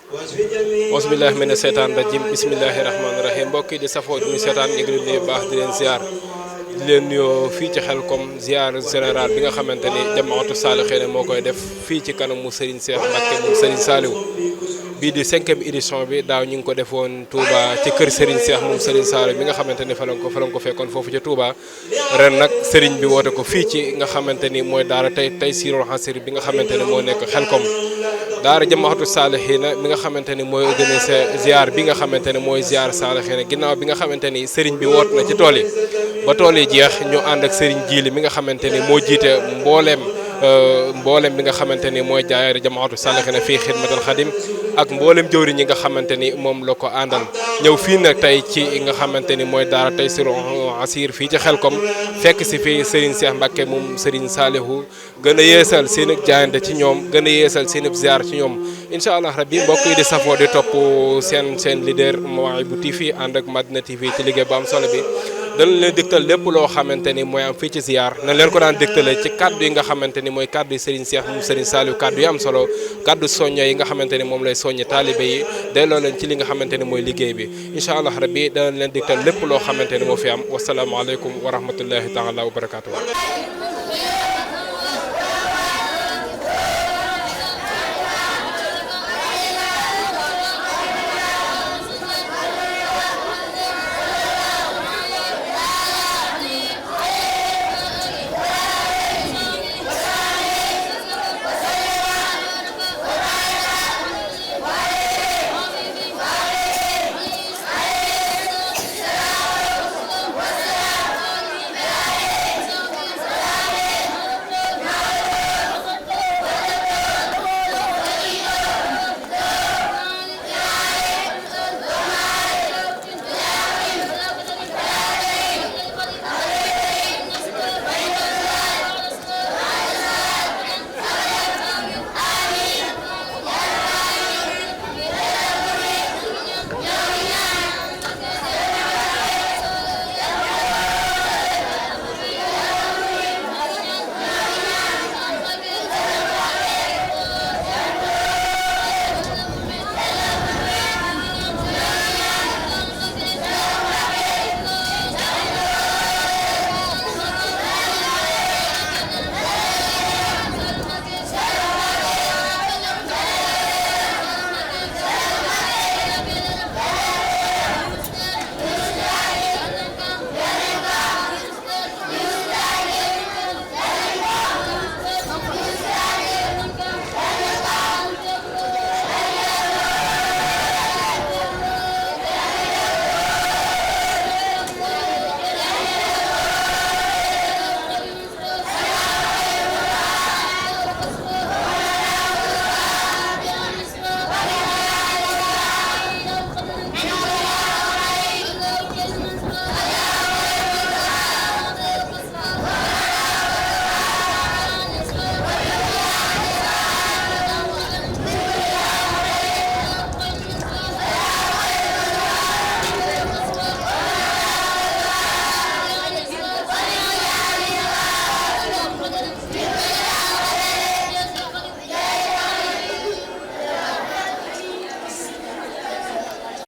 Bismillahi mina seytaan rajim bismillahi rahmaani rahim mbokk yi di safoo di ñu seetaan ñu ngi leen di baax di leen ziar di leen nuyoo fii ci Xelcom ziar général bi nga xamante ni jamaatu saalixiina moo koy def fii ci kanamu Serigne Cheikh Mbacké moom Serigne Saliou bii di 5e édition bi daaw ñu ngi ko defoon Touba ci kër Serigne Cheikh moom Serigne Saliou bi nga xamante ni fa lañ ko fekkoon foofu ci Touba ren nag Serigne bi woote ko fii ci nga xamante ni mooy daara Taysiroul Assir bi nga xamante ni moo nekk Xelcom daara jamaatu saalixiina mi nga xamante ni mooy organiser ziar bi nga xamante ni mooy ziar saalixiina ginnaaw bi nga xamante ni Serigne bi woot na ci tool yi ba tool yi jeex ñu ànd ak Serigne Djili mi nga xamante ni moo jiite mboolem bi nga xamante ni mooy jaayari jamaatu saalixiina fii xidmatul xadim ak mboolem jëwriñ ñi nga xamante ni moom la ko àndal ñëw fii nag tey ci nga xamante ni mooy daara Taysiroul Assir fii ci Xelcom fekk si fii Serigne Cheikh Mbacké moom Serigne Saliou gën a yeesal seen ak jaayante ci ñoom gën a yeesal seen ab ziar ci ñoom incha allah rabbi mbokk yi di safoo di topp seen leader Mawahibou TV ànd ak Madina TV ci liggéey bu am solo bi dana leen dégtal lépp loo xamante ni mooy am fii ci ziar na leen ko daan dégtale ci kaddu yi nga xamante ni mooy kaddu yi Serigne Cheikh moom Serigne Saliou kaddu yi am solo kaddu soñño yi nga xamante ni moom lay soññi taalibe yi delloo leen ci li nga xamante ni mooy liggéey bi incha allah rabbi dana leen dégtal lépp loo xamante ni moo fi am wasalaamaaleykum wa rahmatullahi taala wa barakatuh